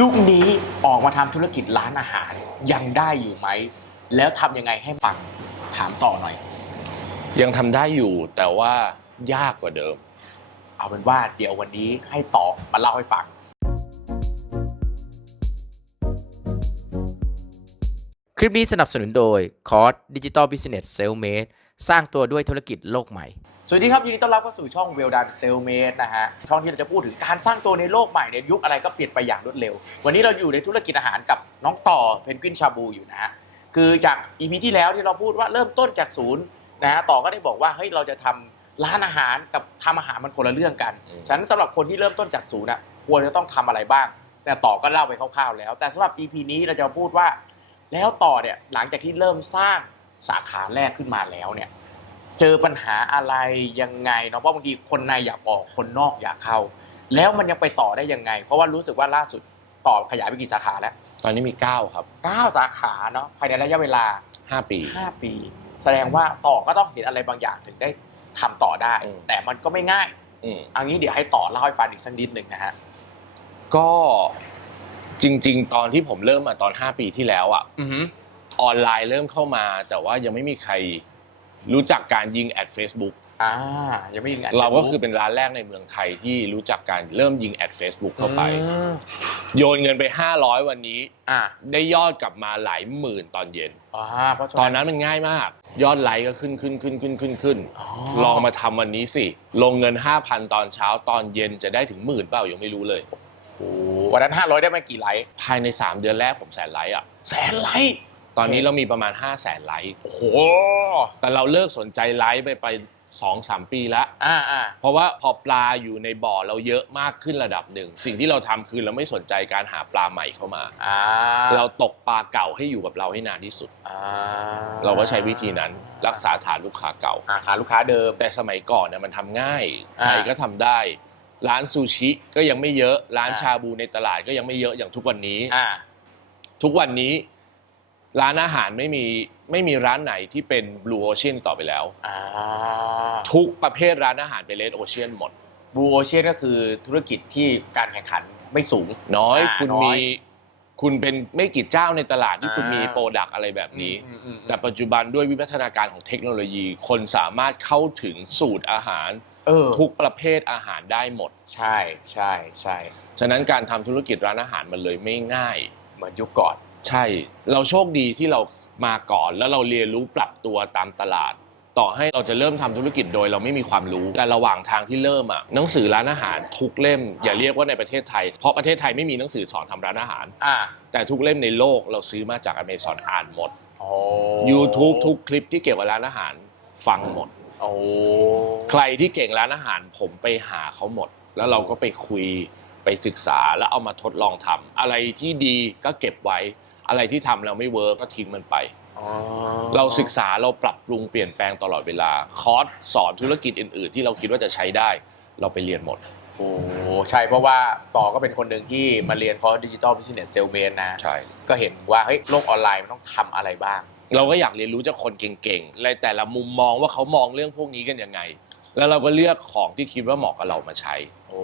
ยุคนี้ออกมาทำธุรกิจร้านอาหารยังได้อยู่ไหม แล้วทำยังไงให้ปังถามต่อหน่อย ยังทำได้อยู่แต่ว่ายากกว่าเดิม เอาเป็นว่าเดี๋ยววันนี้ให้ต่อมาเล่าให้ฟัง คลิปนี้สนับสนุนโดยคอร์สดิจิตอลบิสเนสเซลเมดสร้างตัวด้วยธุรกิจโลกใหม่ สวัสดีครับยินดีต้อนรับเข้าสู่ช่อง Well Done s a l e m a d e นะฮะช่องที่เราจะพูดถึงการสร้างตัวในโลกใหม่ในยุคอะไรก็เปลี่ยนไปอย่างรวดเร็ว วันนี้เราอยู่ในธุรกิจอาหารกับน้องต่อเพนกวินชาบูอยู่นะฮะคือจาก EP ที่แล้วที่เราพูดว่าเริ่มต้นจากศูนย์นะฮะต่อก็ได้บอกว่าเฮ้ยเราจะทำร้านอาหารกับทำอาหารมันคนละเรื่องกันอืมฉะนั้นสำหรับคนที่เริ่มต้นจากศูนย์อะควรจะต้องทำอะไรบ้าง แต่ต่อก็เล่าไปคร่าวๆแล้ว แต่สำหรับ EP นี้เราจะพูดว่า แล้วต่อเนี่ยหลังจากที่เริ่มสร้างสาขาแรกขึ้นมาแล้วเนี่ย เจอปัญหาอะไรยังไงเนาะเพราะบางทีคนในอยากออกคนนอกอยากเข้า แล้วมันยังไปต่อได้ยังไง เพราะว่ารู้สึกว่าล่าสุดต่อขยายไปกี่สาขาแล้วตอนนี้มี 9 ครับเก้าสาขาเนาะภายในระยะเวลา 5 ปี 5 ปี แสดงว่าต่อก็ต้องเห็นอะไรบางอย่างถึงได้ทำต่อได้อืมแต่มันก็ไม่ง่ายอืมเอันนี้เดี๋ยวให้ต่อเล่าให้ฟังอีกสักนิดหนึ่งนะฮะก็จริง ๆ ตอนที่ผมเริ่มมาตอน 5 ปีที่แล้วอะอือหือออนไลน์เริ่มเข้ามา แต่ว่ายังไม่มีใคร รู้จักการยิงแอด Facebook อ่ายังไม่ยิงานเราก็คือเป็นร้านแรกในเมืองไทยที่รู้จักการเริ่มยิงแอด Facebook เข้าไปอืมโยนเงินไป 500 วันนี้อ่าได้ยอดกลับมาหลายหมื่นตอนเย็นอ่าเพราะฉะตอนนั้นมันง่ายมาก ยอดไลค์ก็ขึ้นขึ้นขึ้นขึ้นขึ้นขึ้นอ๋อลองมาทำวันนี้สิ ลงเงิน 5,000 ตอนเช้าตอนเย็นจะได้ถึงหมื่นเปล่ายังไม่รู้เลยโอ้วันนั้นห้าร้อยได้มากี่ไลค์ภายใน 3 เดือนแรกผมแสนไลค์อะแสนไลค์ ตอนนี้เรามีประมาณ 5 0 0แสนไลค์ โอ้โห แต่เราเลิกสนใจไลค์ไปไปสองสามปีละอ่าอ่าเพราะว่าพอปลาอยู่ในบ่อเราเยอะมากขึ้นระดับหนึ่ง สิ่งที่เราทำคือเราไม่สนใจการหาปลาใหม่เข้ามา อ่าเราตกปลาเก่าให้อยู่กับเราให้นานที่สุด อ่าเราก็ใช้วิธีนั้นรักษาฐานลูกค้าเก่า อ่าหาลูกค้าเดิม แต่สมัยก่อนเนี่ยมันทำง่าย อ่าใครก็ทำได้ ร้านซูชิก็ยังไม่เยอะ ร้านอ่า ชาบูในตลาดก็ยังไม่เยอะอย่างทุกวันนี้ อ่า ทุกวันนี้ ร้านอาหารไม่มีไม่มีร้านไหนที่เป็น Blue Ocean ต่อไปแล้ว อ่าทุกประเภทร้านอาหารเป็น Red Ocean หมด บูโอเชียนก็คือธุรกิจที่การแข่งขันไม่สูง น้อยอ่าคุณน้อยมีคุณเป็นไม่กี่เจ้าในตลาดที่อ่าคุณมีโปรดักอะไรแบบนี้ อืมอืมอืมแต่ปัจจุบันด้วยวิวัฒนาการของเทคโนโลยี คนสามารถเข้าถึงสูตรอาหาร เออทุกประเภทอาหารได้หมด ใช่ใช่ใช่ฉะนั้นการทำธุรกิจร้านอาหารมันเลยไม่ง่าย เหมือนยุคก่อน ใช่ เราโชคดีที่เรามาก่อนแล้วเราเรียนรู้ปรับตัวตามตลาด ต่อให้เราจะเริ่มทำธุรกิจโดยเราไม่มีความรู้แต่ระหว่างทางที่เริ่มอะหนังสือร้านอาหารทุกเล่ม อย่าเรียกว่าในประเทศไทย เพราะประเทศไทยไม่มีหนังสือสอนทำร้านอาหาร อ่า แต่ทุกเล่มในโลกเราซื้อมาจากอเมซอนอ่านหมดโอ้ YouTube ทุกคลิปที่เกี่ยวกับร้านอาหารฟังหมดโอ้ใครที่เก่งร้านอาหารผมไปหาเขาหมด แล้วเราก็ไปคุยไปศึกษาแล้วเอามาทดลองทำอะไรที่ดีก็เก็บไว้ อะไรที่ทำแล้วไม่เวิร์กก็ทิ้งมันไปอ๋อเราศึกษาเราปรับปรุงเปลี่ยนแปลงตลอดเวลา คอร์สสอนธุรกิจอื่น ๆ ที่เราคิดว่าจะใช้ได้ เราไปเรียนหมดโอ้ใช่เพราะว่าต่อก็เป็นคนหนึ่งที่มาเรียนคอร์สดิจิตอลบิสเนสเซลเมนนะใช่ก็เห็นว่าเฮ้ยโลกออนไลน์มันต้องทำอะไรบ้าง เราก็อยากเรียนรู้จากคนเก่งๆในแต่ละมุมมองว่าเขามองเรื่องพวกนี้กันยังไง แล้วเราก็เลือกของที่คิดว่าเหมาะกับเรามาใช้โอ้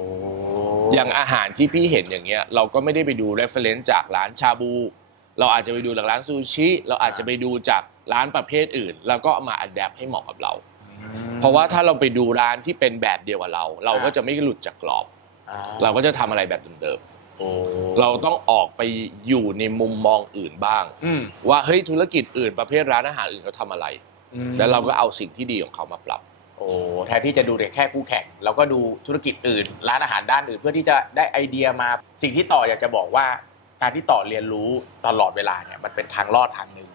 อย่างอาหารที่พี่เห็นอย่างเงี้ยเราก็ไม่ได้ไปดู reference จากร้านชาบู เราอาจจะไปดูจากร้านซูชิ เราอาจจะไปดูจากร้านประเภทอื่น แล้วก็เอามาอัดแอปให้เหมาะกับเรา เพราะว่าถ้าเราไปดูร้านที่เป็นแบบเดียวกับเรา เราก็จะไม่หลุดจากกรอบอ่เราก็จะทำอะไรแบบเดิมโอ้ๆเราต้องออกไปอยู่ในมุมมองอื่นบ้างอืมว่าเฮ้ยธุรกิจอื่นประเภทร้านอาหารอื่นเขาทำอะไรอืมแล้วเราก็เอาสิ่งที่ดีของเขามาปรับโอ้แทนที่จะดูแต่แค่คู่แข่งเราก็ดูธุรกิจอื่น ร้านอาหารด้านอื่นเพื่อที่จะได้ไอเดียมาสิ่งที่ต่ออยากจะบอกว่า การที่ต่อเรียนรู้ตลอดเวลาเนี่ยมันเป็นทางรอดทางหนึ่ง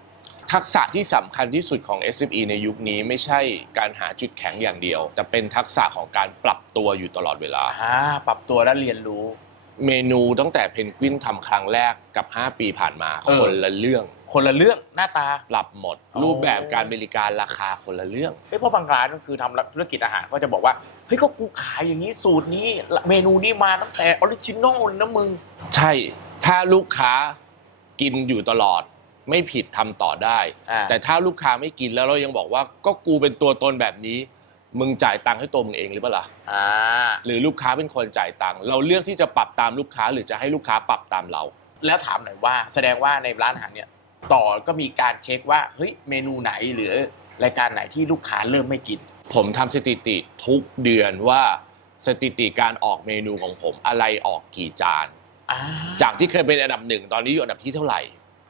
ทักษะที่สำคัญที่สุดของ SME ในยุคนี้ไม่ใช่การหาจุดแข็งอย่างเดียว แต่เป็นทักษะของการปรับตัวอยู่ตลอดเวลาอ่าปรับตัวและเรียนรู้ เมนูตั้งแต่เพนกวินทำครั้งแรกกับ 5 ปีผ่านมาเออคนละเรื่อง คนละเรื่องหน้าตาปรับหมดอ๋อรูปแบบการบริการราคาคนละเรื่องเอ้ยเพราะบางร้านก็คือทำธุรกิจอาหารก็จะบอกว่าเฮ้ยก็กูขายอย่างนี้สูตรนี้ เมนูนี้มาตั้งแต่ออริจินอลนะมึง ใช่ ถ้าลูกค้ากินอยู่ตลอด ไม่ผิดทำต่อได้ อ่า แต่ถ้าลูกค้าไม่กินแล้วเรายังบอกว่าก็กูเป็นตัวตนแบบนี้ มึงจ่ายตังค์ให้ตัวมึงเองหรือเปล่าล่ะอ่าหรือลูกค้าเป็นคนจ่ายตังค์เราเลือกที่จะปรับตามลูกค้าหรือจะให้ลูกค้าปรับตามเรา แล้วถามหน่อยว่า แสดงว่าในร้านอาหารเนี่ยต่อก็มีการเช็คว่าเฮ้ยเมนูไหนหรือรายการไหนที่ลูกค้าเริ่มไม่กิน ผมทำสถิติทุกเดือนว่าสถิติการออกเมนูของผมอะไรออกกี่จานอ่า จากที่เคยเป็นอันดับหนึ่งตอนนี้อยู่อันดับที่เท่าไหร่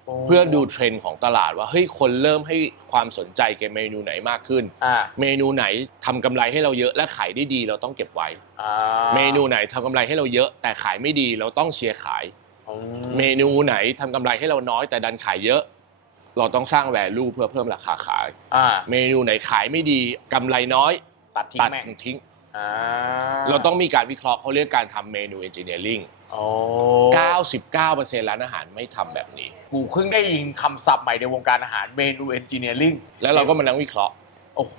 โเพื่อดูเทรนด์ของตลาดว่าเฮ้ยคนเริ่มให้ความสนใจแก่เมนูไหนมากขึ้นอ่าเมนูไหนทำกำไรให้เราเยอะและขายได้ดีเราต้องเก็บไว้อ่าเมนูไหนทำกำไรให้เราเยอะแต่ขายไม่ดีเราต้องเชียร์ขายอืเมนูไหนทำกำไรให้เราน้อยแต่ดันขายเยอะ เราต้องสร้างแวลูเพื่อเพิ่มราคาขายอ่าเมนูไหนขายไม่ดีกำไรน้อยตัดทิ้งตัดแม่งทิ้งอ่าเราต้องมีการวิเคราะห์เขาเรียกการทำเมนูเอนจิเนียริงโอ้ 99%ร้านอาหารไม่ทำแบบนี้ กูเพิ่งได้ยินคำศัพท์ใหม่ในวงการอาหารเมนูเอนจิเนียริงแล้วเราก็มานั่งวิเคราะห์ โอ้โห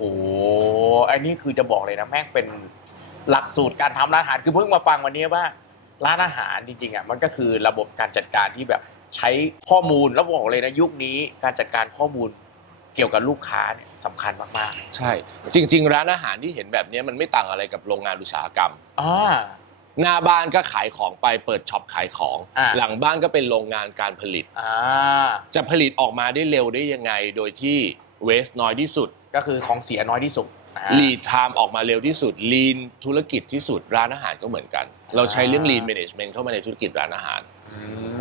อันนี้คือจะบอกเลยนะ แม่งเป็นหลักสูตรการทำร้านอาหารคือเพิ่งมาฟังวันนี้ว่า ร้านอาหารจริงๆอะมันก็คือระบบการจัดการที่แบบใช้ข้อมูลแล้วบอกเลยนะยุคนี้การจัดการข้อมูลเกี่ยวกับลูกค้าเนี่ยสำคัญมากใช่ จริง ๆ ร้านอาหารที่เห็นแบบนี้มันไม่ต่างอะไรกับโรงงานอุตสาหกรรมๆอ่า หน้าบ้านก็ขายของไปเปิดช็อปขายของ อ่า หลังบ้านก็เป็นโรงงานการผลิต อ่าจะผลิตออกมาได้เร็วได้ยังไง โดยที่เวสน้อยที่สุดก็คือของเสียน้อยที่สุดอ่าลีดไทม์ออกมาเร็วที่สุดลีนธุรกิจที่สุดร้านอาหารก็เหมือนกัน เราใช้เรื่องอ่า lean management เข้ามาในธุรกิจร้านอาหารอืม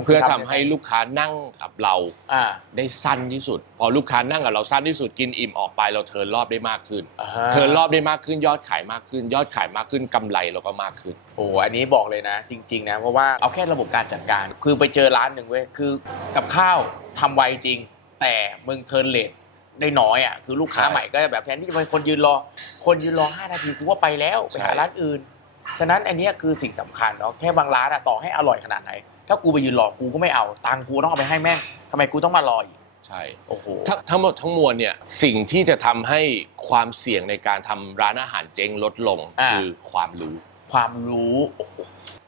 เพื่อทำให้ลูกค้านั่งกับเราอ่าได้สั้นที่สุด พอลูกค้านั่งกับเราสั้นที่สุดกินอิ่มออกไปเราเทิร์นรอบได้มากขึ้นเทิร์นรอบได้มากขึ้นยอดขายมากขึ้น ยอดขายมากขึ้นกำไรเราก็มากขึ้น โอ้โหอันนี้บอกเลยนะ จริง ๆ นะ เพราะว่าเอาแค่ระบบการจัดการ คือไปเจอร้านหนึ่งเว้ยคือกับข้าวทำไวจริง แต่มึงเทิร์นเลทได้น้อยอะคือลูกค้าใช่ใหม่ก็จะแบบแทนที่จะเป็นคนยืนรอ คนยืนรอ 5 นาทีกูว่าไปแล้ว ไปหาใช่ร้านอื่น ฉะนั้นอันเนี้ยคือสิ่งสำคัญเนาะแค่บางร้านอะต่อให้อร่อยขนาดไหน ถ้ากูไปยืนรอกูก็ไม่เอาตังค์กูต้องเอาไปให้แม่งทำไมกูต้องมารออีกใช่โอ้โหทั้งทั้งหมดทั้งมวลเนี่ยสิ่งที่จะทำให้ความเสี่ยงในการทำร้านอาหารเจ๊งลดลงอ่า คือความรู้ ความรู้โอ้โห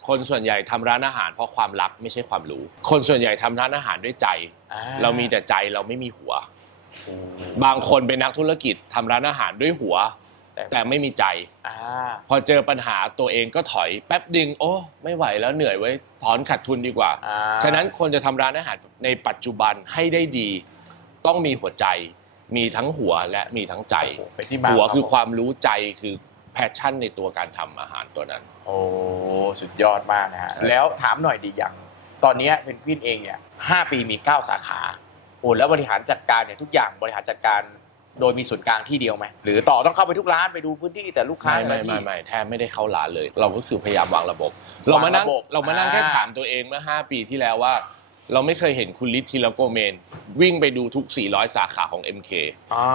คนส่วนใหญ่ทำร้านอาหารเพราะความรักไม่ใช่ความรู้ คนส่วนใหญ่ทำร้านอาหารด้วยใจ อ่เรามีแต่ใจเราไม่มีหัวโอ้บางคนเป็นนักธุรกิจทำร้านอาหารด้วยหัว แต่ไม่มีใจ อ่า พอเจอปัญหาตัวเองก็ถอยแป๊บดึงโอ้ไม่ไหวแล้วเหนื่อยไว้ยถอนขาดทุนดีกว่า อ่า ฉะนั้นคนจะทำร้านอาหารในปัจจุบันให้ได้ดี ต้องมีหัวใจ มีทั้งหัวและมีทั้งใจ โอ้โเป็นที่มาหัวรับคือผมความรู้ใจคือแพชชั่นในตัวการทำอาหารตัวนั้น โอ้สุดยอดมากนะฮะ แล้วถามหน่อยดีอย่าง ตอนเนี้ยเพนกวินเองเนี่ยห้าปีมีเก้าสาขา โอ้แล้วบริหารจัดการเนี่ยทุกอย่างบริหารจัดการ โดยมีส่วนกลางที่เดียวไหมหรือต่อต้องเข้าไปทุกร้านไปดูพื้นที่แต่ลูกค้าไม่แต่ไม่ละไม่ที่ไม่แทบไม่ได้เข้าร้านเลย เราก็คือพยายามวางระบบ เรามานั่งวางระบบเรามานั่งอ่าแค่ถามตัวเองเมื่อ 5 ปีที่แล้วว่า เราไม่เคยเห็นคุณลิทธีรโกเมน วิ่งไปดูทุก 400 สาขาของ MK อ่า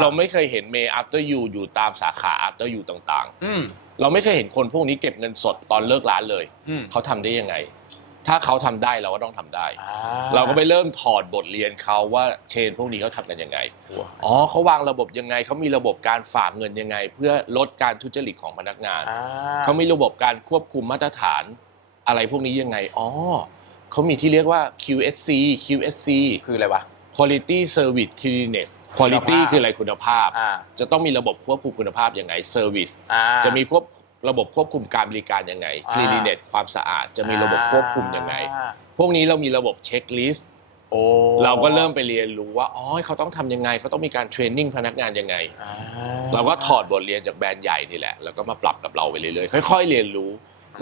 เราไม่เคยเห็นเมย์ after you อยู่ตามสาขา after you ต่างอืมๆเราไม่เคยเห็นคนพวกนี้เก็บเงินสดตอนเลิกร้านเลยอืมเขาทำได้ยังไง ถ้าเขาทำได้เราก็ต้องทำได้อ่เราก็ไปเริ่มถอดบทเรียนเขาว่าเชนพวกนี้เขาทำกันยังไง อ๋อเขาวางระบบยังไงเขามีระบบการฝากเงินยังไง เพื่อลดการทุจริตของพนักงานอ่าเขามีระบบการควบคุมมาตรฐานอะไรพวกนี้ยังไง อ๋อเขามีที่เรียกว่า QSC QSC คืออะไรวะ Quality Service Cleanliness Quality คุณภาพคืออะไรคุณภาพ อ่าจะต้องมีระบบควบคุมคุณภาพยังไง Service อ่าจะมีควบ ระบบควบคุมการบริการยังไงอ่า Cleanliness ความสะอาดจะมีระบบควบคุมยังไงอ่าพวกนี้เรามีระบบเช็คลิสต์โอ้เราก็เริ่มไปเรียนรู้ว่าอ๋อเขาต้องทำยังไงเขาต้องมีการเทรนนิ่งพนักงานยังไงอ่าเราก็ถอดบทเรียนจากแบรนด์ใหญ่นี่แหละแล้วก็มาปรับกับเราไปเรื่อยๆค่อย ๆ เรียนรู้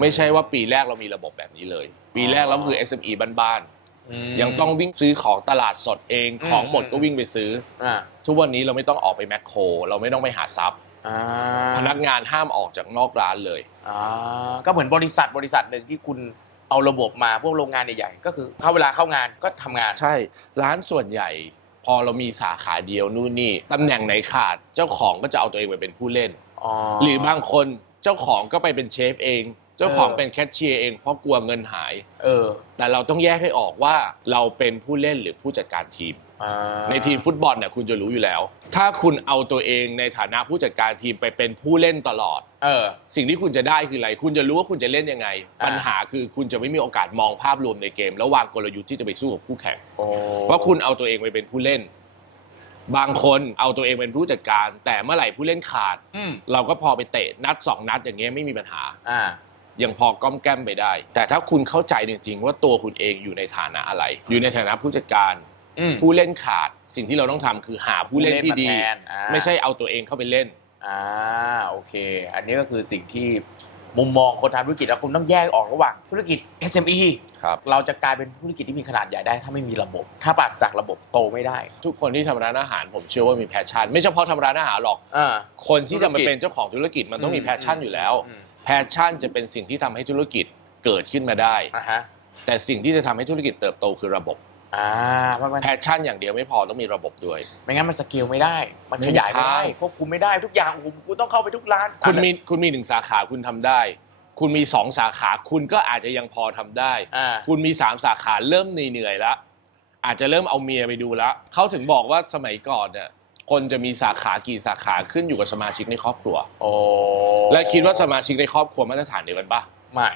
ไม่ใช่ว่าปีแรกเรามีระบบแบบนี้เลย ปีแรกเราคือ SME บ้านมๆยังต้องวิ่งซื้อของตลาดสดเองอืมของหมดก็วิ่งไปซื้ออ่าทุกวันนี้เราไม่ต้องออกไปแมคโคร เราไม่ต้องไปหาซับอ่า พนักงานห้ามออกจากนอกร้านเลยอ่าก็เหมือนบริษัทบริษัทหนึ่งที่คุณเอาระบบมาพวกโรงงานใหญ่ๆก็คือเข้าเวลาเข้างานก็ทำงานใช่ ร้านส่วนใหญ่ พอเรามีสาขาเดียวนู่นนี่ตำแหน่งไหนขาดเจ้าของก็จะเอาตัวเองไปเป็นผู้เล่นอ๋อหรือบางคนเจ้าของก็ไปเป็นเชฟเอง เจ้าของเออเป็นแคชเชียร์เองเพราะกลัวเงินหาย เออ แต่เราต้องแยกให้ออกว่าเราเป็นผู้เล่นหรือผู้จัดการทีมอ่า ในทีมฟุตบอลเนี่ยคุณจะรู้อยู่แล้ว ถ้าคุณเอาตัวเองในฐานะผู้จัดการทีมไปเป็นผู้เล่นตลอด เออ สิ่งที่คุณจะได้คืออะไร คุณจะรู้ว่าคุณจะเล่นยังไงอ่าปัญหาคือคุณจะไม่มีโอกาสมองภาพรวมในเกม แล้ววางกลยุทธ์ที่จะไปสู้กับคู่แข่งโอ้เพราะคุณเอาตัวเองไปเป็นผู้เล่น บางคนเอาตัวเองเป็นผู้จัดการ แต่เมื่อไหร่ผู้เล่นขาดอืมเราก็พอไปเตะนัดสองนัดอย่างเงี้ยไม่มีปัญหาอ่ายังพอก้อมแก้มไปได้ แต่ถ้าคุณเข้าใจจริงๆ ว่าตัวคุณเองอยู่ในฐานะอะไร อยู่ในฐานะผู้จัดการ อืมผู้เล่นขาดสิ่งที่เราต้องทำคือหาผู้เล่นที่ดี ผู้เล่นมาแทนอ่า ไม่ใช่เอาตัวเองเข้าไปเล่น อ่าโอเค อันนี้ก็คือสิ่งที่มุมมองคนทำธุรกิจแล้วคุณต้องแยกออกระหว่างธุรกิจ SME ครับ เราจะกลายเป็นธุรกิจที่มีขนาดใหญ่ได้ ถ้าไม่มีระบบ ถ้าปราศจากระบบโตไม่ได้ทุกคนที่ทำร้านอาหารผมเชื่อว่ามีแพชชั่น ไม่เฉพาะทำร้านอาหารหรอก อ่า คนที่จะมาธุรกิจเป็นเจ้าของธุรกิจมันต้องมีแพชชั่นอยู่แล้ว มแพชชั่นจะเป็นสิ่งที่ทำให้ธุรกิจเกิดขึ้นมาได้ อ่าฮะแต่สิ่งที่จะทำให้ธุรกิจเติบโตคือระบบ อ่าเพราะมันแพชชั่นอย่างเดียวไม่พอต้องมีระบบด้วย ไม่งั้นมันสเกลไม่ได้ มันไม่ขยายไม่ได้ได้ควบคุมไม่ได้ทุกอย่างโอ้โหกูต้องเข้าไปทุกร้าน คุณมีคุณมีหนึ่งสาขาคุณทำได้ คุณมีสองสาขาคุณก็อาจจะยังพอทำได้อ่าคุณมีสามสาขาเริ่มเหนื่อยๆแล้ว อาจจะเริ่มเอาเมียไปดูแล้วเขาถึงบอกว่าสมัยก่อนเนี่ยคนจะมีสาขากี่สาขาขึ้นอยู่กับสมาชิกในครอบครัว โอ้และคิดว่าสมาชิกในครอบครัวมาตรฐานเดียวกันปะไม่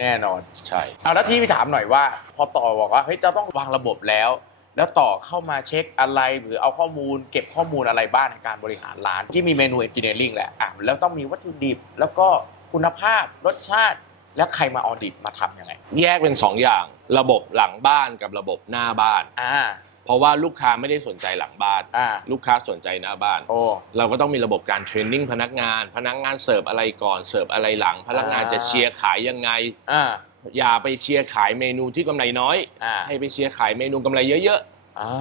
แน่นอนใช่เอาแล้วที่พี่ถามหน่อยว่า พอต่อบอกว่าเฮ้ยจะต้องวางระบบแล้ว แล้วต่อเข้ามาเช็คอะไรหรือเอาข้อมูล เก็บข้อมูลอะไรบ้างในการบริหารร้านที่มีเมนูเอนจิเนียริงแหละอะแล้วต้องมีวัตถุดิบ แล้วก็คุณภาพรสชาติ แล้วใครมาออดิตมาทำยังไง แยกเป็นสองอย่างระบบหลังบ้านกับระบบหน้าบ้าน อ่า เพราะว่าลูกค้าไม่ได้สนใจหลังบ้านอ่าลูกค้าสนใจหน้าบ้าน โอ้ เราก็ต้องมีระบบการเทรนนิ่งพนักงาน พนักงานเสิร์ฟอะไรก่อนเสิร์ฟอะไรหลัง พนักงานอ่า จะเชียร์ขายยังไง อ่า อย่าไปเชียร์ขายเมนูที่กำไรน้อย อ่า ให้ไปเชียร์ขายเมนูกำไรเยอะ อ่า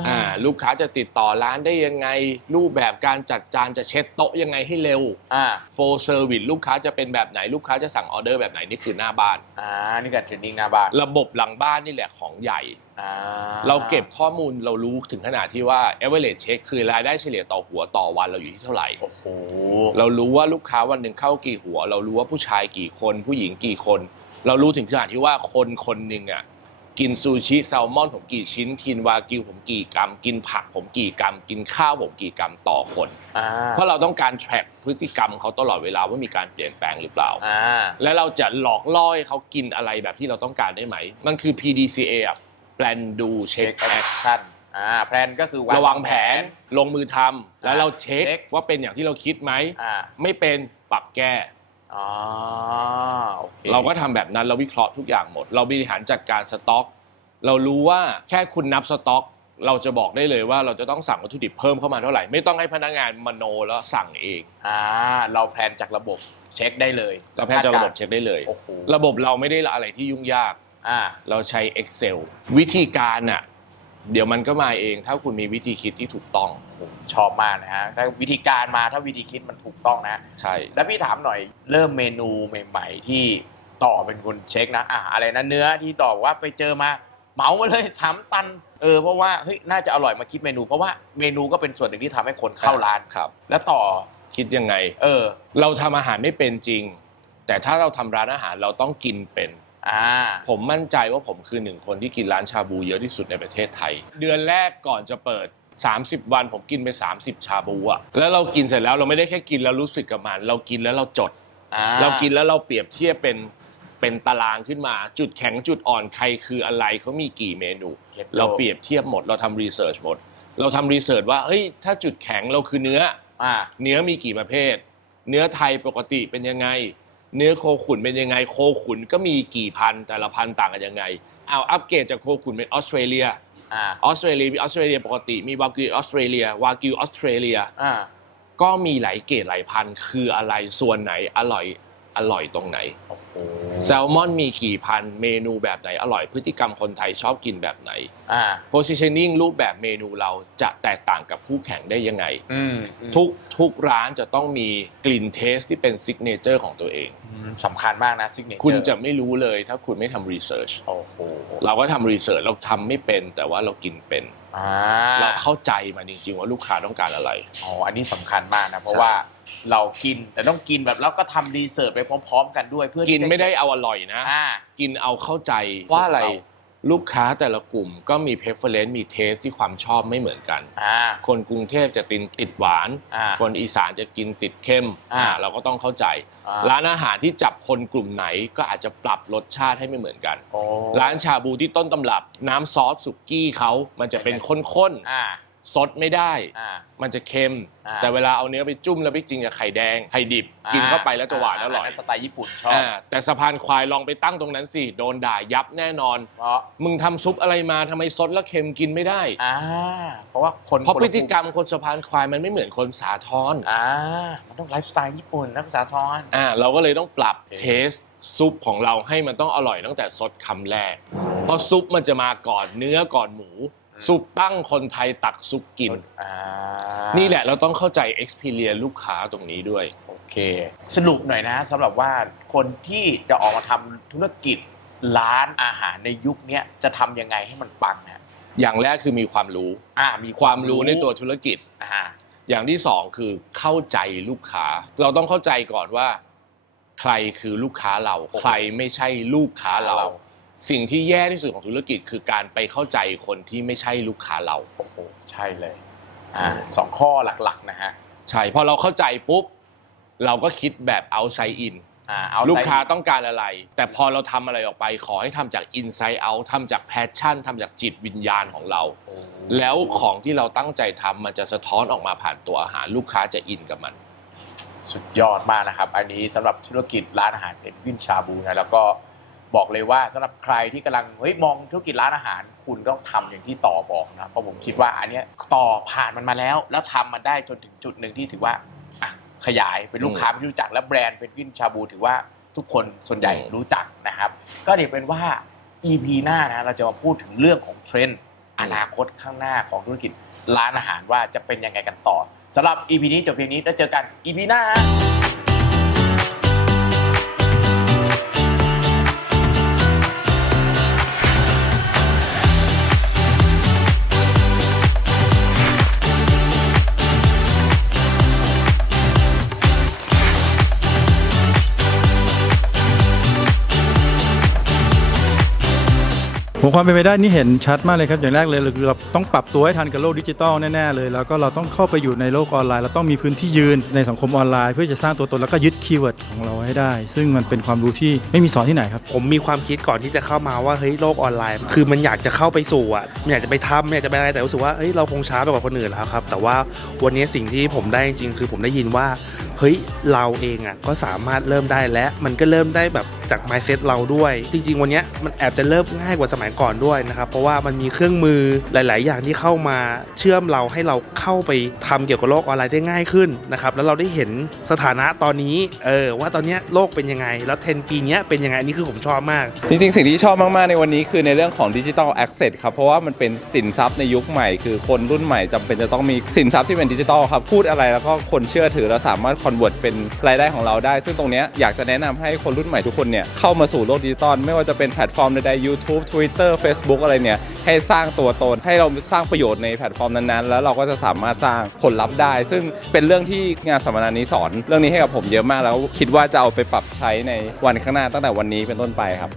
ๆอ่าลูกค้าจะติดต่อร้านได้ยังไง รูปแบบการจัดจานจะเช็ดโต๊ะยังไงให้เร็วอ่าโฟเซอร์วิสลูกค้าจะเป็นแบบไหนลูกค้าจะสั่งออเดอร์แบบไหนนี่คือหน้าบ้าน อ่านี่การเทรนนิ่งหน้าบ้านระบบหลังบ้านนี่แหละของใหญ่ อ่าเราเก็บข้อมูลเรารู้ถึงขนาดที่ว่า average check คือรายได้เฉลี่ยต่อหัวต่อวันเราอยู่ที่เท่าไหร่ โอ้โหเรารู้ว่าลูกค้าวันหนึ่งเข้ากี่หัว เรารู้ว่าผู้ชายกี่คนผู้หญิงกี่คน เรารู้ถึงขนาดที่ว่าคนคนหนึ่งอะ กินซูชิแซลมอนผมกี่ชิ้น กินวากิวผมกี่กรัม กินผักผมกี่กรัม กินข้าวผมกี่กรัมต่อคน อ่าเพราะเราต้องการ track พฤติกรรมเขาตลอดเวลาว่ามีการเปลี่ยนแปลงหรือเปล่า อ่าและเราจะหลอกล่อให้เขากินอะไรแบบที่เราต้องการได้ไหม มันคือ PDCA อะ plan do เช็ check คแอ act คชั่นอ่าแพลนก็คือเราวางแผนลงมือทำแล้วเราเช็คเช็คว่าเป็นอย่างที่เราคิดไหม อ่า ไม่เป็นปรับแก้ อ๋อโอเคเราก็ทำแบบนั้นเราวิเคราะห์ทุกอย่างหมด เราบริหารจัดการสต็อก เรารู้ว่าแค่คุณนับสต็อก เราจะบอกได้เลยว่าเราจะต้องสั่งวัตถุดิบเพิ่มเข้ามาเท่าไหร่ ไม่ต้องให้พนักงานมโนแล้วสั่งเองอ่าเราแพลนจากระบบเช็คได้เลยเราแพทย์จะระบบเช็คได้เลย โอ้โหระบบเราไม่ได้อะไรที่ยุ่งยาก อ่า เราใช้ Excel วิธีการน่ะ เดี๋ยวมันก็มาเองถ้าคุณมีวิธีคิดที่ถูกต้องชอบมากนะฮะถ้าวิธีการมาถ้าวิธีคิดมันถูกต้องนะ ใช่ แล้วพี่ถามหน่อยเริ่มเมนูใหม่ ๆ ที่ต่อเป็นคนเช็คนะอ่าอะไรนะเนื้อที่ต่อว่าไปเจอมาเหมามาเลยสามตันเออเพราะว่าเฮ้ยน่าจะอร่อยมาคิดเมนู เพราะว่าเมนูก็เป็นส่วนหนึ่งที่ทำให้คนเข้าร้านครับ แล้วต่อคิดยังไง เออ เราทำอาหารไม่เป็นจริง แต่ถ้าเราทำร้านอาหารเราต้องกินเป็น อ่าผมมั่นใจว่าผมคือหนึ่งคนที่กินร้านชาบูเยอะที่สุดในประเทศไทย เดือนแรกก่อนจะเปิด 30 วันผมกินไป 30 ชาบูอะแล้วเรากินเสร็จแล้วเราไม่ได้แค่กินแล้วรู้สึกกับมัน เรากินแล้วเราจด อ่าเรากินแล้วเราเปรียบเทียบเป็นเป็นตารางขึ้นมา จุดแข็งจุดอ่อนใครคืออะไรเขามีกี่เมนู ก็บเราเปรียบเทียบหมดเราทำรีเสิร์ชหมด เราทำรีเสิร์ชว่าเฮ้ยถ้าจุดแข็งเราคือเนื้อ อ่า เนื้อมีกี่ประเภท เนื้อไทยปกติเป็นยังไง เนื้อโคขุนเป็นยังไงโคขุนก็มีกี่พันแต่ละพันต่างกันยังไงเอาอัปเกรดจากโคขุนเป็นออสเตรเลียอ่าออสเตรเลียมีออสเตรเลียปกติมีวากิวออสเตรเลียวากิวออสเตรเลียอ่าก็มีหลายเกรดหลายพันคืออะไรส่วนไหนอร่อย อร่อยตรงไหนโอ้โหแซลมอนมีกี่พันเมนูแบบไหนอร่อยพฤติกรรมคนไทยชอบกินแบบไหนอ่า positioning รูปแบบเมนูเราจะแตกต่างกับคู่แข่งได้ยังไงอืมอืมทุกทุกร้านจะต้องมีกลิ่นเทสที่เป็นซิกเนเจอร์ของตัวเองอืมสำคัญมากนะซิกเนเจอร์คุณจะไม่รู้เลยถ้าคุณไม่ทำรีเสิร์ชโอ้โหเราก็ทำรีเสิร์ชเราทำไม่เป็นแต่ว่าเรากินเป็นอ่าเราเข้าใจมันจริงๆว่าลูกค้าต้องการอะไรอ๋ออันนี้สำคัญมากนะเพราะใช่ว่า เรากิน แต่ต้องกินแบบแล้วก็ทำรีเสิร์ชไปพร้อม ๆ กันด้วยเพื่อกินที่ไม่ได้เอาอร่อยนะ อ่า กินเอาเข้าใจว่าอะไรเราลูกค้าแต่ละกลุ่มก็มี preference มีเทสที่ความชอบไม่เหมือนกัน อ่าคนกรุงเทพจะตินติดหวาน อ่า คนอีสานจะกินติดเข้มอ่า อ่าเราก็ต้องเข้าใจอ่าร้านอาหารที่จับคนกลุ่มไหนก็อาจจะปรับรสชาติให้ไม่เหมือนกัน โอ้ร้านชาบูที่ต้นตำรับ น้ำซอสสุกี้เขามันจะเป็นข้นอ่า ๆ ซดไม่ได้ อ่า มันจะเค็ม อ่า แต่เวลาเอาเนื้อไปจุ่มแล้วไปจริงกับไข่แดงไข่ดิบ กินเข้าไปแล้วจะหวานอร่อยนนั้นสไตล์ญี่ปุ่นชอบ อ่าแต่สะพานควายลองไปตั้งตรงนั้นสิโดนด่ายับแน่นอน เพราะมึงทำซุปอะไรมาทำไมซดแล้วเค็มกินไม่ได้ อ่าเพราะว่าคนเพราะคนพละฤติกรรมคนสะพานควายมันไม่เหมือนคนสาทรอ่ามันต้องไลฟ์สไตล์ญี่ปุ่นนักศึกษาทร อ่าเราก็เลยต้องปรับโอเคเทสซุปของเราให้มันต้องอร่อยตั้งแต่ซดคำแรก เพราะซุปมันจะมาก่อนเนื้อก่อนหมู ซุปตั้งคนไทยตักซุปกิน อ่านี่แหละเราต้องเข้าใจ experience ลูกค้าตรงนี้ด้วย โอเค สรุปหน่อยนะสำหรับว่าคนที่จะออกมาทำธุรกิจร้านอาหารในยุคเนี้ยจะทำยังไงให้มันปังฮะอย่างแรกคือมีความรู้ อ่า มีความรู้ในตัวธุรกิจ อ่า อย่างที่สองคือเข้าใจลูกค้า เราต้องเข้าใจก่อนว่า ใครคือลูกค้าเรา ใครไม่ใช่ลูกค้าเรา สิ่งที่แย่ที่สุดของธุรกิจคือการไปเข้าใจคนที่ไม่ใช่ลูกค้าเรา โอ้โห ใช่เลย อ่าสองข้อหลักๆนะฮะ ใช่ พอเราเข้าใจปุ๊บ เราก็คิดแบบ outside in อ่าเอาลูกค้าใจต้องการอะไร แต่พอเราทำอะไรออกไป ขอให้ทำจาก inside out ทำจาก passion ทำจากจิตวิญญาณของเรา โอ้แล้วของที่เราตั้งใจทำมันจะสะท้อนออกมาผ่านตัวอาหาร ลูกค้าจะอินกับมัน สุดยอดมากนะครับ อันนี้สำหรับธุรกิจร้านอาหารเป็นวินชาบูนะ แล้วก็ บอกเลยว่าสำหรับใครที่กำลังเฮ้ยมองธุรกิจร้านอาหาร คุณต้องทำอย่างที่ต่อบอกนะเพราะผมคิดว่าอันเนี้ยต่อผ่านมันมาแล้ว แล้วทำมันได้จนถึงจุดหนึ่งที่ถือว่าขยายเป็นลูกค้าเป็นที่รู้จักและแบรนด์เป็นวินชาบูถือว่าทุกคนส่วนใหญ่รู้จักนะครับ ก็เดี๋ยวเป็นว่า EP หน้านะเราจะมาพูดถึงเรื่องของเทรนด์อนาคตข้างหน้าของธุรกิจร้านอาหารว่าจะเป็นยังไงกันต่อสำหรับ EP นี้จบเพียงนี้แล้วเจอกัน EP หน้า ผมความเป็นไปได้นี่เห็นชัดมากเลยครับ อย่างแรกเลยคือเราต้องปรับตัวให้ทันกับโลกดิจิตอลแน่ๆเลย แล้วก็เราต้องเข้าไปอยู่ในโลกออนไลน์ เราต้องมีพื้นที่ยืนในสังคมออนไลน์ เพื่อจะสร้างตัวตนแล้วก็ยึดคีย์เวิร์ดของเราให้ได้ ซึ่งมันเป็นความรู้ที่ไม่มีสอนที่ไหนครับ ผมมีความคิดก่อนที่จะเข้ามาว่าเฮ้ยโลกออนไลน์ คือมันอยากจะเข้าไปสู่อะมันอยากจะไปทำมันอยากจะไปอะไรแต่รู้สึกว่าเฮ้ยเราคงช้าไปกว่าคนอื่นแล้วครับแต่ว่าวันนี้สิ่งที่ผมได้จริงๆคือผมได้ยินว่า เฮ้ยเราเองอะก็สามารถเริ่มได้และมันก็เริ่มได้แบบจาก mindset เราด้วย จริง ๆ วันเนี้ยมันแอบจะเริ่มง่ายกว่าสมัยก่อนด้วยนะครับ เพราะว่ามันมีเครื่องมือหลาย ๆ อย่างที่เข้ามาเชื่อมเราให้เราเข้าไปทำเกี่ยวกับโลกออนไลน์ได้ง่ายขึ้นนะครับแล้วเราได้เห็นสถานะตอนนี้เออว่าตอนเนี้ยโลกเป็นยังไง แล้วเทรนปีเนี้ยเป็นยังไงอันนี้คือผมชอบมาก จริง ๆ สิ่งที่ชอบมาก ๆ ในวันนี้คือในเรื่องของดิจิ t a ลแอ s เซ s ครับเพราะว่ามันเป็นสินทรัพย์ในยุคใหม่ คือคนรุ่นใหม่จำเป็นจะต้องมีสินทรัพย์ที่เป็นดิจิ t a ลครับพูดอะไรแล้วก็คนเชื่อถือแล้วสามารถคอนเวิร์ตเป็นรายได้ของเราได้ ซึ่งตรงนี้อยากจะแนะนำให้คนรุ่นใหม่ทุกคนเนี่ยเข้ามาสู่โลกดิจิตอลไม่ว่าจะเป็นแพลตฟอร์มใดๆ YouTube Twitter Facebook อะไรเนี่ยให้สร้างตัวตนให้เราสร้างประโยชน์ในแพลตฟอร์มนั้นๆ แล้วเราก็จะสามารถสร้างผลลัพธ์ได้ ซึ่งเป็นเรื่องที่งานสัมมนานี้สอน เรื่องนี้ให้กับผมเยอะมากแล้วคิดว่าจะเอาไปปรับใช้ในวันข้างหน้าตั้งแต่วันนี้เป็นต้นไปครับ